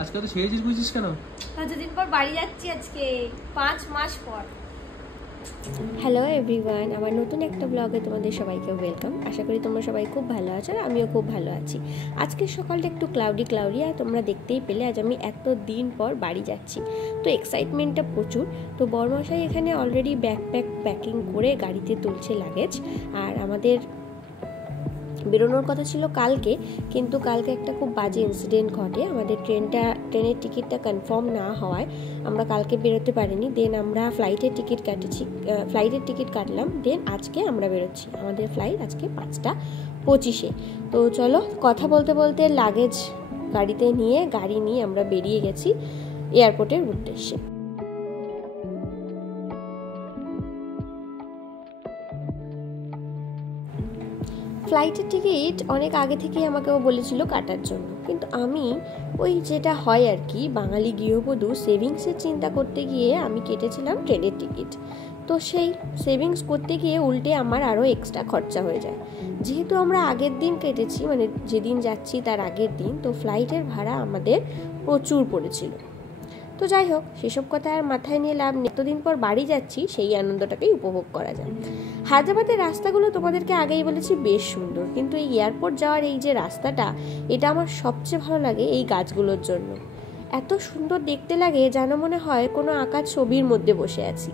আজকে তো সেজেছিস বুঝছিস কেন? কতদিন পর বাড়ি যাচ্ছি আজকে, 5 মাস পর। হ্যালো এভরিওয়ান, আমার নতুন একটা ব্লগে তোমাদের সবাইকে ওয়েলকাম। আশা করি তোমরা সবাই খুব ভালো আছো আর আমিও খুব ভালো আছি। আজকের সকালটা একটু ক্লাউডি আর তোমরা দেখতেই পেলে আজ আমি এত দিন পর বাড়ি যাচ্ছি, তো এক্সাইটমেন্টটা প্রচুর। তো বড়মশাই এখানে অলরেডি প্যাকিং করে গাড়িতে তুলছে লাগেজ। আর আমাদের বেরোনোর কথা ছিল কালকে, কিন্তু কালকে একটা খুব বাজে ইনসিডেন্ট ঘটে। আমাদের ট্রেনের টিকিটটা কনফার্ম না হওয়ায় আমরা কালকে বেরোতে পারিনি। দেন আমরা ফ্লাইটের টিকিট কাটলাম। দেন আজকে আমরা বেরোচ্ছি। আমাদের ফ্লাইট আজকে 5:25-এ। তো চলো, কথা বলতে বলতে লাগেজ গাড়ি নিয়ে আমরা বেরিয়ে গেছি এয়ারপোর্টের উদ্দেশ্যে। ফ্লাইটের টিকিট অনেক আগে থেকেই আমাকেও বলেছিল কাটার জন্য, কিন্তু আমি ওই যেটা হয় আর কি, বাঙালি গৃহবধূ সেভিংসের চিন্তা করতে গিয়ে আমি কেটেছিলাম ট্রেনের টিকিট। তো সেই সেভিংস করতে গিয়ে উল্টে আমার আরও এক্সট্রা খরচা হয়ে যায়। যেহেতু আমরা আগের দিন কেটেছি, মানে যেদিন যাচ্ছি তার আগের দিন, তো ফ্লাইটের ভাড়া আমাদের প্রচুর পড়েছিল। তো যাই হোক, সেসব কথা আর মাথায় নিয়ে লাভ নেই। এতদিন পর বাড়ি যাচ্ছি, সেই আনন্দটাকেই উপভোগ করা যায়। হায়দ্রাবাদের রাস্তাগুলো তোমাদেরকে আগেই বলেছি বেশ সুন্দর, কিন্তু এই এয়ারপোর্ট যাওয়ার এই যে রাস্তাটা, এটা আমার সবচেয়ে ভালো লাগে এই গাছগুলোর জন্য। এত সুন্দর দেখতে লাগে, যেন মনে হয় কোনো আঁকা ছবির মধ্যে বসে আছি।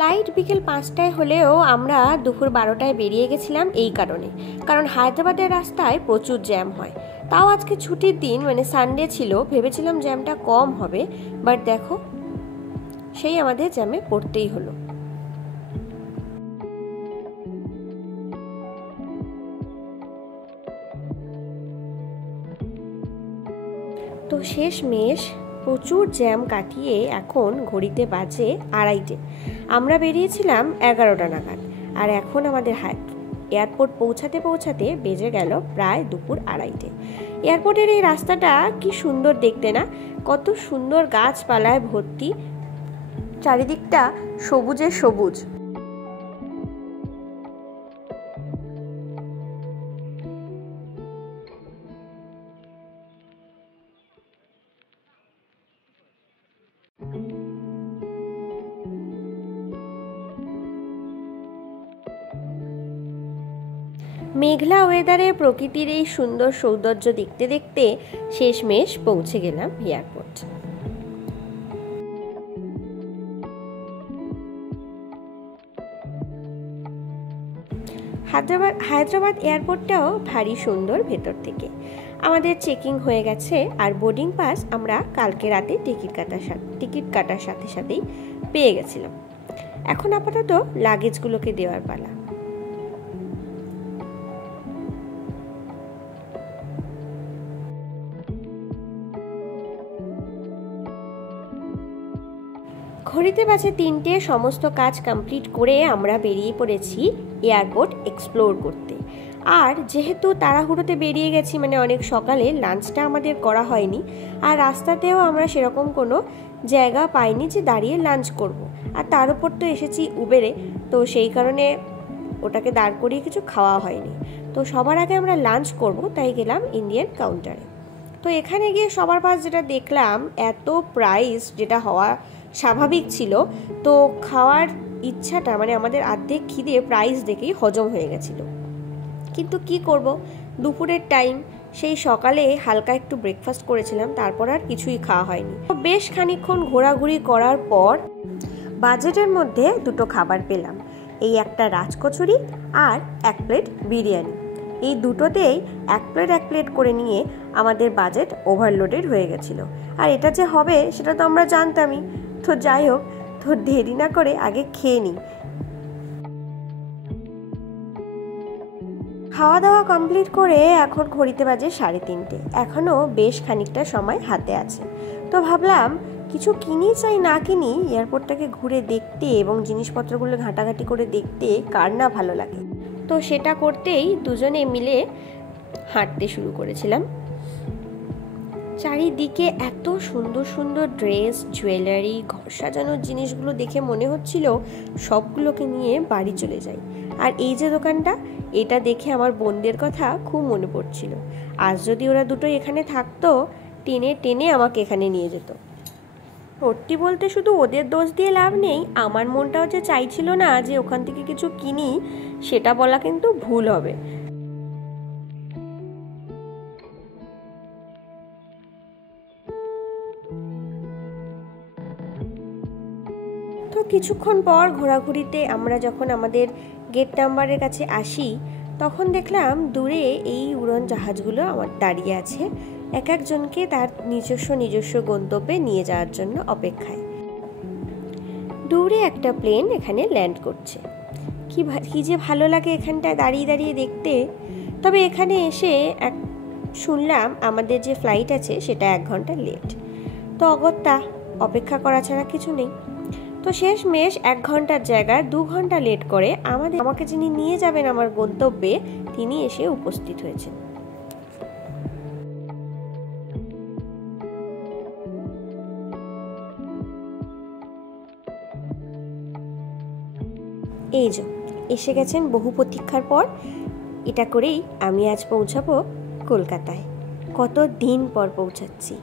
ফ্লাইট বিকেল 5টায় হলেও আমরা দুপুর 12টায় বেরিয়ে গেছিলাম এই কারণ হায়দ্রাবাদের রাস্তায় প্রচুর জ্যাম হয়। তাও আজকে ছুটির দিন, মানে সানডে ছিল, ভেবেছিলাম জ্যামটা কম হবে, বাট দেখো সেই আমাদের জ্যামে পড়তেই হলো। তো শেষমেশ প্রচুর জ্যাম কাটিয়ে এখন ঘড়িতে বাজে 2:30। আমরা বেরিয়েছিলাম 11টা নাগাদ, আর এখন আমাদের এয়ারপোর্ট পৌঁছাতে বেজে গেল প্রায় দুপুর 2:30। এয়ারপোর্টের এই রাস্তাটা কি সুন্দর দেখতে না? কত সুন্দর গাছপালায় ভর্তি, চারিদিকটা সবুজে সবুজ। মেঘলা ওয়েদারে প্রকৃতির এই সুন্দর সৌন্দর্য দেখতে দেখতে শেষমেশ পৌঁছে গেলাম এয়ারপোর্ট। হায়দ্রাবাদ এয়ারপোর্টটাও ভারী সুন্দর ভেতর থেকে। আমাদের চেকিং হয়ে গেছে, আর বোর্ডিং পাস আমরা কালকে রাতে টিকিট কাটার সাথে সাথেই পেয়ে গেছিলাম। এখন আপাতত লাগেজগুলোকে দেওয়ার পালা। ঘড়িতে বাজে 3টে। সমস্ত কাজ কমপ্লিট করে আমরা বেরিয়ে পড়েছি এয়ারপোর্ট এক্সপ্লোর করতে। আর যেহেতু তাড়াহুড়োতে বেরিয়ে গেছি, মানে অনেক সকালে, লাঞ্চটা আমাদের করা হয়নি, আর রাস্তাতেও আমরা সেরকম কোনো জায়গা পাইনি যে দাঁড়িয়ে লাঞ্চ করব। আর তার উপর তো এসেছি উবেরে, তো সেই কারণে ওটাকে দাঁড় করিয়ে কিছু খাওয়া হয়নি। তো সবার আগে আমরা লাঞ্চ করব, তাই গেলাম ইন্ডিয়ান কাউন্টারে। তো এখানে গিয়ে সবার পাশ যেটা দেখলাম, এত প্রাইস, যেটা হওয়া স্বাভাবিক ছিল, তো খাওয়ার ইচ্ছাটা, মানে আমাদের অর্ধেক খিদে প্রাইস দেখেই হজম হয়ে গেছিল। কিন্তু কি করব, দুপুরের টাইম, সেই সকালে হালকা একটু ব্রেকফাস্ট করেছিলাম, তারপর আর কিছুই খাওয়া হয়নি। বেশ খানিকক্ষণ ঘোরাঘুরি করার পর বাজেটের মধ্যে দুটো খাবার পেলাম, এই একটা রাজকচুরি আর 1 প্লেট বিরিয়ানি। এই দুটোতেই 1 প্লেট করে নিয়ে আমাদের বাজেট ওভারলোডেড হয়ে গেছিল। আর এটা যে হবে সেটা তো আমরা জানতামই। তো যাই হোক, তো দেরি না করে আগে খেয়ে নিই। খাওয়া দাওয়া কমপ্লিট করে এখন ঘড়িতে বাজে 3:30। এখনও বেশ খানিকটা সময় হাতে আছে। তো ভাবলাম কিছু কিনি চাই না কিনি, এয়ারপোর্টটাকে ঘুরে দেখতে এবং জিনিসপত্রগুলো ঘাঁটাঘাঁটি করে দেখতে কার না ভালো লাগে। তো সেটা করতেই দুজনে মিলে হাঁটতে শুরু করেছিলাম। চারিদিকে এত সুন্দর সুন্দর ড্রেস, জুয়েলারি, ঘর সাজানোর জিনিসগুলো দেখে মনে হচ্ছিল সবগুলোকে নিয়ে বাড়ি চলে যাই। আর এই যে দোকানটা, এটা দেখে আমার বোনদের কথা খুব মনে পড়ছিল। আজ যদি ওরা দুটো এখানে থাকতো, টেনে টেনে আমাকে এখানে নিয়ে যেত। সত্যি বলতে শুধু ওদের দোষ দিয়ে লাভ নেই, আমার মনটাও যে চাইছিল না যে ওখান থেকে কিছু কিনি, সেটা বলা কিন্তু ভুল হবে। তো কিছুক্ষণ পর ঘোরাঘুরিতে আমরা যখন আমাদের গেট নাম্বারের কাছে আসি, তখন দেখলাম দূরে এই উড়ন জাহাজগুলো আমার দাঁড়িয়ে আছে, এক একজনকে তার নিজস্ব গন্তব্যে নিয়ে যাওয়ার জন্য অপেক্ষায়। দূরে একটা প্লেন এখানে ল্যান্ড করছে। কি যে ভালো লাগে এখানটায় দাঁড়িয়ে দাঁড়িয়ে দেখতে। তবে এখানে এসে শুনলাম আমাদের যে ফ্লাইট আছে সেটা 1 ঘন্টা লেট। তো অগত্যা অপেক্ষা করা ছাড়া কিছু নেই। তো শেষমেশ 1 ঘন্টার জায়গায় 2 ঘন্টা লেট করে আমাকে যিনি নিয়ে যাবেন আমার গন্তব্যে, তিনি এসে উপস্থিত হয়েছেন। এই যে এসে গেছেন বহু প্রতীক্ষার পর। এটা করেই আমি আজ পৌঁছাবো কলকাতায়। কত দিন পর পৌঁছাচ্ছি।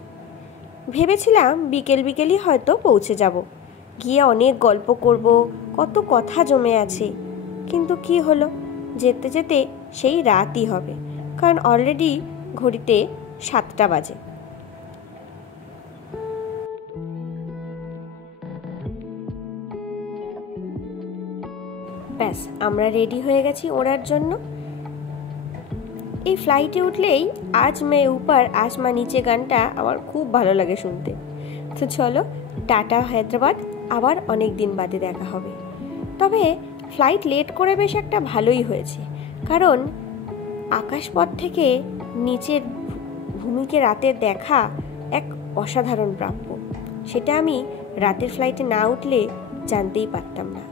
ভেবেছিলাম বিকেলই হয়তো পৌঁছে যাব, গিয়ে অনেক গল্প করব, কত কথা জমে আছে। কিন্তু কি হলো, যেতে যেতে সেই রাতই হবে, কারণ অলরেডি ঘড়িতে 7টা বাজে। ব্যাস, আমরা রেডি হয়ে গেছি ওড়ার জন্য। এই ফ্লাইটে উঠলেই আজ মে উপর আসমা নিচে গানটা আমার খুব ভালো লাগে শুনতে। তো চলো, টাটা হায়দ্রাবাদ, আবার অনেক দিন বাদে দেখা হবে। তবে ফ্লাইট লেট করে বেশ একটা ভালোই হয়েছে, কারণ আকাশপথ থেকে নিচের ভূমিকে রাতের দেখা এক অসাধারণ প্রাপ্য। সেটা আমি রাতের ফ্লাইটে না উঠলে জানতেই পারতাম না।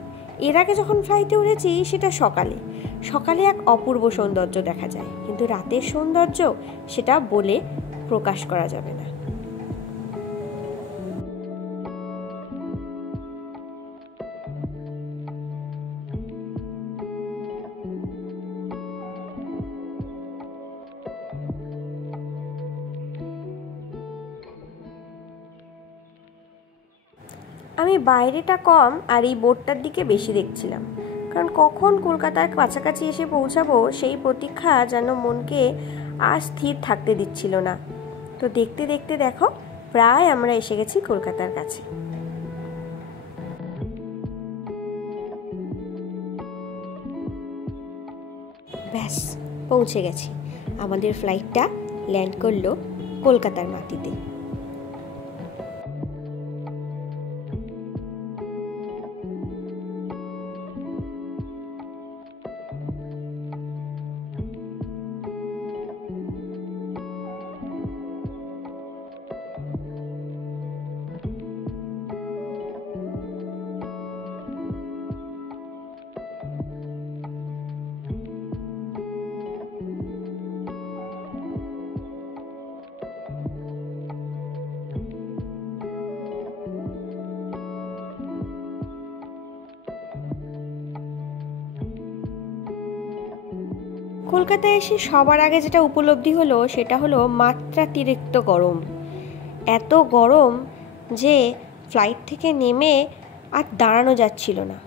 এর আগে যখন ফ্লাইটে উঠেছি সেটা সকালে এক অপূর্ব সৌন্দর্য দেখা যায়, কিন্তু রাতের সৌন্দর্য সেটা বলে প্রকাশ করা যাবে না। আমি বাইরেটা কম আর এই বোর্ডটার দিকে বেশি দেখছিলাম, কারণ কখন কলকাতার কাছাকাছি এসে পৌঁছাবো সেই প্রতীক্ষা যেন মনকে আর স্থির থাকতে দিচ্ছিল না। তো দেখতে দেখতে দেখো প্রায় আমরা এসে গেছি কলকাতার কাছে। ব্যাস, পৌঁছে গেছি। আমাদের ফ্লাইটটা ল্যান্ড করলো কলকাতার মাটিতে। কলকাতায় এসে সবার আগে যেটা উপলব্ধি হলো সেটা হলো মাত্রাতিরিক্ত গরম। এত গরম যে ফ্লাইট থেকে নেমে আর দাঁড়ানো যাচ্ছিল না।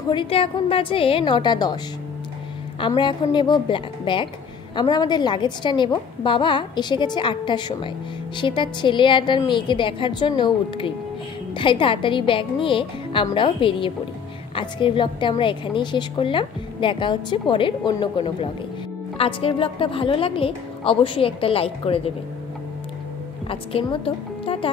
ঘড়িতে এখন বাজে 9:10। আমরা এখন নেব ব্যাগ। আমরা আমাদের লাগেজটা নেব। বাবা এসে গেছে 8টার সময়। সে তার ছেলে আর তার মেয়েকে দেখার জন্য উৎগ্রীব, তাই তাড়াতাড়ি ব্যাগ নিয়ে আমরাও বেরিয়ে পড়ি। আজকের ব্লগটা আমরা এখানেই শেষ করলাম। দেখা হচ্ছে পরের অন্য কোনো ব্লগে। আজকের ব্লগটা ভালো লাগলে অবশ্যই একটা লাইক করে দেবে। আজকের মতো টাটা।